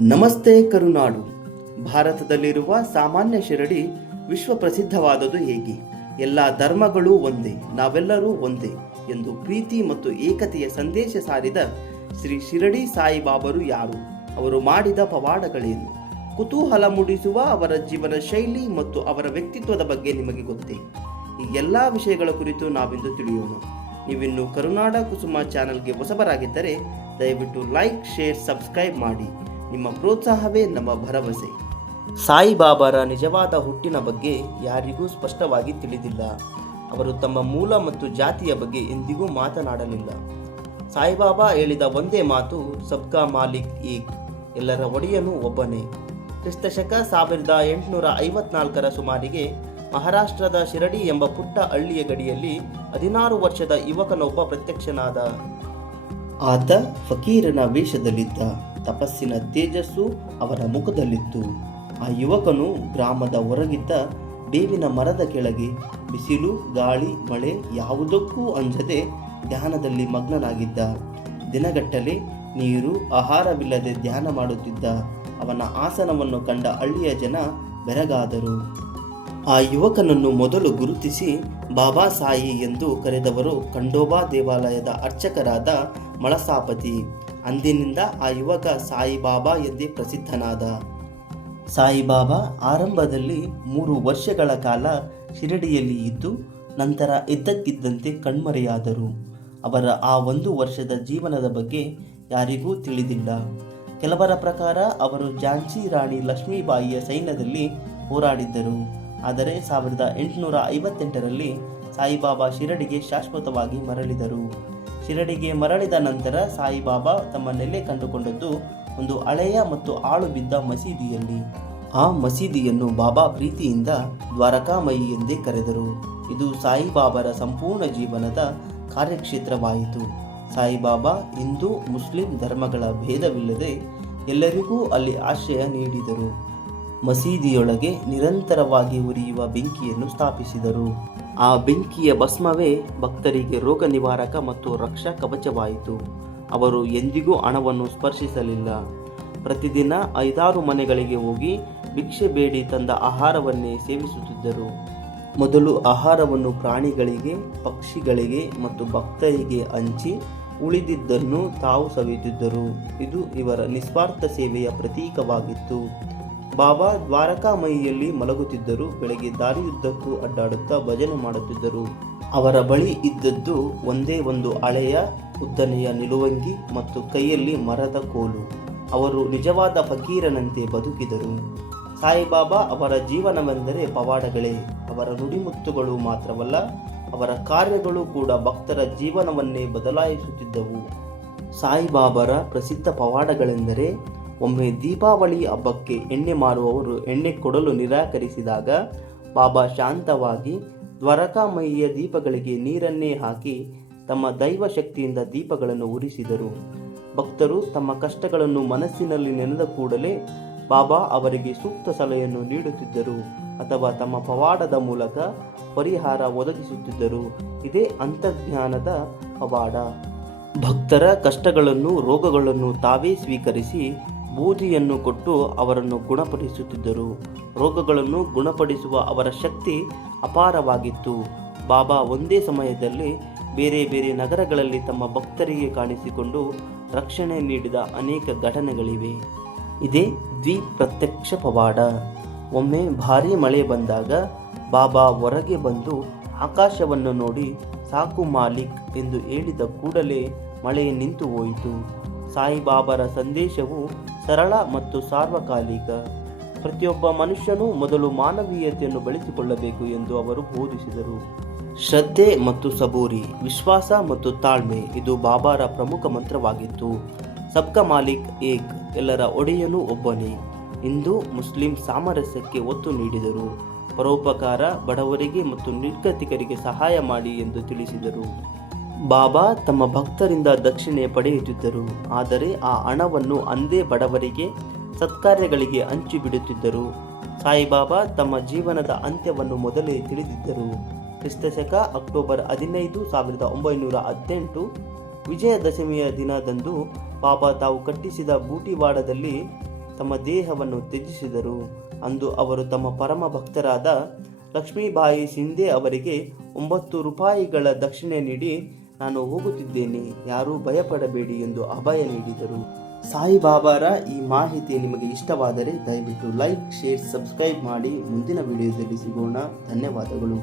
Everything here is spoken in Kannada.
ನಮಸ್ತೆ ಕರುನಾಡು. ಭಾರತದಲ್ಲಿರುವ ಸಾಮಾನ್ಯ ಶಿರಡಿ ವಿಶ್ವ ಪ್ರಸಿದ್ಧವಾದುದು ಹೇಗೆ? ಎಲ್ಲ ಧರ್ಮಗಳೂ ಒಂದೇ, ನಾವೆಲ್ಲರೂ ಒಂದೇ ಎಂದು ಪ್ರೀತಿ ಮತ್ತು ಏಕತೆಯ ಸಂದೇಶ ಸಾರಿದ ಶ್ರೀ ಶಿರಡಿ ಸಾಯಿಬಾಬರು ಯಾರು? ಅವರು ಮಾಡಿದ ಪವಾಡಗಳೇನು? ಕುತೂಹಲ ಮೂಡಿಸುವ ಅವರ ಜೀವನ ಶೈಲಿ ಮತ್ತು ಅವರ ವ್ಯಕ್ತಿತ್ವದ ಬಗ್ಗೆ ನಿಮಗೆ ಗೊತ್ತೇ? ಈ ಎಲ್ಲ ವಿಷಯಗಳ ಕುರಿತು ನಾವಿಂದು ತಿಳಿಯೋಣ. ನೀವಿನ್ನು ಕರುನಾಡ ಕುಸುಮ ಚಾನೆಲ್ಗೆ ಹೊಸಬರಾಗಿದ್ದರೆ ದಯವಿಟ್ಟು ಲೈಕ್, ಶೇರ್, ಸಬ್ಸ್ಕ್ರೈಬ್ ಮಾಡಿ. ನಿಮ್ಮ ಪ್ರೋತ್ಸಾಹವೇ ನಮ್ಮ ಭರವಸೆ. ಸಾಯಿಬಾಬಾರ ನಿಜವಾದ ಹುಟ್ಟಿನ ಬಗ್ಗೆ ಯಾರಿಗೂ ಸ್ಪಷ್ಟವಾಗಿ ತಿಳಿದಿಲ್ಲ. ಅವರು ತಮ್ಮ ಮೂಲ ಮತ್ತು ಜಾತಿಯ ಬಗ್ಗೆ ಎಂದಿಗೂ ಮಾತನಾಡಲಿಲ್ಲ. ಸಾಯಿಬಾಬಾ ಹೇಳಿದ ಒಂದೇ ಮಾತು, ಸಬ್ಕಾ ಮಾಲಿಕ್ ಏಕ್, ಎಲ್ಲರ ಒಡೆಯನು ಒಬ್ಬನೇ. ಕ್ರಿಸ್ತಶಕ 1854 ಸುಮಾರಿಗೆ ಮಹಾರಾಷ್ಟ್ರದ ಶಿರಡಿ ಎಂಬ ಪುಟ್ಟ ಹಳ್ಳಿಯ ಗಡಿಯಲ್ಲಿ 16 ವರ್ಷದ ಯುವಕನೊಬ್ಬ ಪ್ರತ್ಯಕ್ಷನಾದ. ಆತ ಫಕೀರನ ವೇಷದಲ್ಲಿದ್ದ. ತಪಸ್ಸಿನ ತೇಜಸ್ಸು ಅವರ ಮುಖದಲ್ಲಿತ್ತು. ಆ ಯುವಕನು ಗ್ರಾಮದ ಹೊರಗಿದ್ದ ಬೇವಿನ ಮರದ ಕೆಳಗೆ ಬಿಸಿಲು, ಗಾಳಿ, ಮಳೆ ಯಾವುದಕ್ಕೂ ಅಂಜದೆ ಧ್ಯಾನದಲ್ಲಿ ಮಗ್ನನಾಗಿದ್ದ. ದಿನಗಟ್ಟಲೆ ನೀರು, ಆಹಾರವಿಲ್ಲದೆ ಧ್ಯಾನ ಮಾಡುತ್ತಿದ್ದ ಅವನ ಆಸನವನ್ನು ಕಂಡ ಹಳ್ಳಿಯ ಜನ ಬೆರಗಾದರು. ಆ ಯುವಕನನ್ನು ಮೊದಲು ಗುರುತಿಸಿ ಬಾಬಾ ಸಾಯಿ ಎಂದು ಕರೆದವರು ಖಂಡೋಬಾ ದೇವಾಲಯದ ಅರ್ಚಕರಾದ ಮಳಸಾಪತಿ. ಅಂದಿನಿಂದ ಆ ಯುವಕ ಸಾಯಿಬಾಬಾ ಎಂದೇ ಪ್ರಸಿದ್ಧನಾದ. ಸಾಯಿಬಾಬಾ ಆರಂಭದಲ್ಲಿ 3 ವರ್ಷಗಳ ಕಾಲ ಶಿರಡಿಯಲ್ಲಿ ಇದ್ದು ನಂತರ ಇದ್ದಕ್ಕಿದ್ದಂತೆ ಕಣ್ಮರೆಯಾದರು. ಅವರ ಆ 1 ವರ್ಷದ ಜೀವನದ ಬಗ್ಗೆ ಯಾರಿಗೂ ತಿಳಿದಿಲ್ಲ. ಕೆಲವರ ಪ್ರಕಾರ ಅವರು ಝಾನ್ಸಿ ರಾಣಿ ಲಕ್ಷ್ಮೀಬಾಯಿಯ ಸೈನ್ಯದಲ್ಲಿ ಹೋರಾಡಿದ್ದರು. ಆದರೆ 1858ರಲ್ಲಿ ಸಾಯಿಬಾಬಾ ಶಿರಡಿಗೆ ಶಾಶ್ವತವಾಗಿ ಮರಳಿದರು. ಶಿರಡಿಗೆ ಮರಳಿದ ನಂತರ ಸಾಯಿಬಾಬಾ ತಮ್ಮ ನೆಲೆ ಕಂಡುಕೊಂಡದ್ದು ಒಂದು ಹಳೆಯ ಮತ್ತು ಆಳು ಬಿದ್ದ ಮಸೀದಿಯಲ್ಲಿ. ಆ ಮಸೀದಿಯನ್ನು ಬಾಬಾ ಪ್ರೀತಿಯಿಂದ ದ್ವಾರಕಾಮಯಿ ಎಂದೇ ಕರೆದರು. ಇದು ಸಾಯಿಬಾಬಾರ ಸಂಪೂರ್ಣ ಜೀವನದ ಕಾರ್ಯಕ್ಷೇತ್ರವಾಯಿತು. ಸಾಯಿಬಾಬಾ ಹಿಂದೂ, ಮುಸ್ಲಿಂ ಧರ್ಮಗಳ ಭೇದವಿಲ್ಲದೆ ಎಲ್ಲರಿಗೂ ಅಲ್ಲಿ ಆಶ್ರಯ ನೀಡಿದರು. ಮಸೀದಿಯೊಳಗೆ ನಿರಂತರವಾಗಿ ಉರಿಯುವ ಬೆಂಕಿಯನ್ನು ಸ್ಥಾಪಿಸಿದರು. ಆ ಬೆಂಕಿಯ ಭಸ್ಮವೇ ಭಕ್ತರಿಗೆ ರೋಗ ನಿವಾರಕ ಮತ್ತು ರಕ್ಷಾ ಕವಚವಾಯಿತು. ಅವರು ಎಂದಿಗೂ ಹಣವನ್ನು ಸ್ಪರ್ಶಿಸಲಿಲ್ಲ. ಪ್ರತಿದಿನ 5-6 ಮನೆಗಳಿಗೆ ಹೋಗಿ ಭಿಕ್ಷೆ ಬೇಡಿ ತಂದ ಆಹಾರವನ್ನೇ ಸೇವಿಸುತ್ತಿದ್ದರು. ಮೊದಲು ಆಹಾರವನ್ನು ಪ್ರಾಣಿಗಳಿಗೆ, ಪಕ್ಷಿಗಳಿಗೆ ಮತ್ತು ಭಕ್ತರಿಗೆ ಹಂಚಿ ಉಳಿದಿದ್ದನ್ನು ತಾವು ಸವಿಯುತ್ತಿದ್ದರು. ಇದು ಇವರ ನಿಸ್ವಾರ್ಥ ಸೇವೆಯ ಪ್ರತೀಕವಾಗಿತ್ತು. ಬಾಬಾ ದ್ವಾರಕಾಮಯಿಯಲ್ಲಿ ಮಲಗುತ್ತಿದ್ದರು. ಬೆಳಗ್ಗೆ ದಾರಿಯುದ್ದಕ್ಕೂ ಅಡ್ಡಾಡುತ್ತಾ ಭಜನೆ ಮಾಡುತ್ತಿದ್ದರು. ಅವರ ಬಳಿ ಇದ್ದದ್ದು ಒಂದೇ ಒಂದು ಹಳೆಯ ಉದ್ದನೆಯ ನಿಲುವಂಗಿ ಮತ್ತು ಕೈಯಲ್ಲಿ ಮರದ ಕೋಲು. ಅವರು ನಿಜವಾದ ಫಕೀರನಂತೆ ಬದುಕಿದರು. ಸಾಯಿಬಾಬಾ ಅವರ ಜೀವನವೆಂದರೆ ಪವಾಡಗಳೇ. ಅವರ ನುಡಿಮುತ್ತುಗಳು ಮಾತ್ರವಲ್ಲ, ಅವರ ಕಾರ್ಯಗಳು ಕೂಡ ಭಕ್ತರ ಜೀವನವನ್ನೇ ಬದಲಾಯಿಸುತ್ತಿದ್ದವು. ಸಾಯಿಬಾಬಾರ ಪ್ರಸಿದ್ಧ ಪವಾಡಗಳೆಂದರೆ, ಒಮ್ಮೆ ದೀಪಾವಳಿ ಹಬ್ಬಕ್ಕೆ ಎಣ್ಣೆ ಮಾರುವವರು ಎಣ್ಣೆ ಕೊಡಲು ನಿರಾಕರಿಸಿದಾಗ ಬಾಬಾ ಶಾಂತವಾಗಿ ದ್ವಾರಕಾಮಯಿಯ ದೀಪಗಳಿಗೆ ನೀರನ್ನೇ ಹಾಕಿ ತಮ್ಮ ದೈವ ಶಕ್ತಿಯಿಂದ ದೀಪಗಳನ್ನು ಉರಿಸಿದರು. ಭಕ್ತರು ತಮ್ಮ ಕಷ್ಟಗಳನ್ನು ಮನಸ್ಸಿನಲ್ಲಿ ನೆನೆದ ಕೂಡಲೇ ಬಾಬಾ ಅವರಿಗೆ ಸೂಕ್ತ ಸಲಹೆಯನ್ನು ನೀಡುತ್ತಿದ್ದರು ಅಥವಾ ತಮ್ಮ ಪವಾಡದ ಮೂಲಕ ಪರಿಹಾರ ಒದಗಿಸುತ್ತಿದ್ದರು. ಇದೇ ಅಂತರ್ಜ್ಞಾನದ ಪವಾಡ. ಭಕ್ತರ ಕಷ್ಟಗಳನ್ನು, ರೋಗಗಳನ್ನು ತಾವೇ ಸ್ವೀಕರಿಸಿ ಬೂದಿಯನ್ನು ಕೊಟ್ಟು ಅವರನ್ನು ಗುಣಪಡಿಸುತ್ತಿದ್ದರು. ರೋಗಗಳನ್ನು ಗುಣಪಡಿಸುವ ಅವರ ಶಕ್ತಿ ಅಪಾರವಾಗಿತ್ತು. ಬಾಬಾ ಒಂದೇ ಸಮಯದಲ್ಲಿ ಬೇರೆ ಬೇರೆ ನಗರಗಳಲ್ಲಿ ತಮ್ಮ ಭಕ್ತರಿಗೆ ಕಾಣಿಸಿಕೊಂಡು ರಕ್ಷಣೆ ನೀಡಿದ ಅನೇಕ ಘಟನೆಗಳಿವೆ. ಇದೇ ದ್ವಿಪ್ರತ್ಯಕ್ಷ ಪವಾಡ. ಒಮ್ಮೆ ಭಾರೀ ಮಳೆ ಬಂದಾಗ ಬಾಬಾ ಹೊರಗೆ ಬಂದು ಆಕಾಶವನ್ನು ನೋಡಿ ಸಾಕು ಮಾಲಿಕ್ ಎಂದು ಹೇಳಿದ ಕೂಡಲೇ ಮಳೆ ನಿಂತು ಹೋಯಿತು. ಸಾಯಿಬಾಬಾರ ಸಂದೇಶವು ಸರಳ ಮತ್ತು ಸಾರ್ವಕಾಲಿಕ. ಪ್ರತಿಯೊಬ್ಬ ಮನುಷ್ಯನೂ ಮೊದಲು ಮಾನವೀಯತೆಯನ್ನು ಬೆಳೆಸಿಕೊಳ್ಳಬೇಕು ಎಂದು ಅವರು ಬೋಧಿಸಿದರು. ಶ್ರದ್ಧೆ ಮತ್ತು ಸಬೂರಿ, ವಿಶ್ವಾಸ ಮತ್ತು ತಾಳ್ಮೆ, ಇದು ಬಾಬಾರ ಪ್ರಮುಖ ಮಂತ್ರವಾಗಿತ್ತು. ಸಬ್ಕಾ ಮಾಲಿಕ್ ಏಕ್, ಎಲ್ಲರ ಒಡೆಯನೂ ಒಬ್ಬನೇ. ಹಿಂದೂ, ಮುಸ್ಲಿಂ ಸಾಮರಸ್ಯಕ್ಕೆ ಒತ್ತು ನೀಡಿದರು. ಪರೋಪಕಾರ, ಬಡವರಿಗೆ ಮತ್ತು ನಿರ್ಗತಿಕರಿಗೆ ಸಹಾಯ ಮಾಡಿ ಎಂದು ತಿಳಿಸಿದರು. ಬಾಬಾ ತಮ್ಮ ಭಕ್ತರಿಂದ ದಕ್ಷಿಣೆ ಪಡೆಯುತ್ತಿದ್ದರು. ಆದರೆ ಆ ಹಣವನ್ನು ಅಂದೇ ಬಡವರಿಗೆ, ಸತ್ಕಾರ್ಯಗಳಿಗೆ ಹಂಚಿಬಿಡುತ್ತಿದ್ದರು. ಸಾಯಿಬಾಬಾ ತಮ್ಮ ಜೀವನದ ಅಂತ್ಯವನ್ನು ಮೊದಲೇ ತಿಳಿದಿದ್ದರು. ಕ್ರಿಸ್ತಶಕ ಅಕ್ಟೋಬರ್ 15, 1918 ವಿಜಯದಶಮಿಯ ದಿನದಂದು ಬಾಬಾ ತಾವು ಕಟ್ಟಿಸಿದ ಬೂಟಿವಾಡದಲ್ಲಿ ತಮ್ಮ ದೇಹವನ್ನು ತ್ಯಜಿಸಿದರು. ಅಂದು ಅವರು ತಮ್ಮ ಪರಮ ಭಕ್ತರಾದ ಲಕ್ಷ್ಮೀಬಾಯಿ ಶಿಂದೆ ಅವರಿಗೆ 9 ರೂಪಾಯಿಗಳ ದಕ್ಷಿಣೆ ನೀಡಿ, ನಾನು ಹೋಗುತ್ತಿದ್ದೇನೆ, ಯಾರೂ ಭಯಪಡಬೇಡಿ ಎಂದು ಅಭಯ ನೀಡಿದರು. ಸಾಯಿಬಾಬಾರ ಈ ಮಾಹಿತಿ ನಿಮಗೆ ಇಷ್ಟವಾದರೆ ದಯವಿಟ್ಟು ಲೈಕ್, ಶೇರ್, ಸಬ್ಸ್ಕ್ರೈಬ್ ಮಾಡಿ. ಮುಂದಿನ ವಿಡಿಯೋದಲ್ಲಿ ಸಿಗೋಣ. ಧನ್ಯವಾದಗಳು.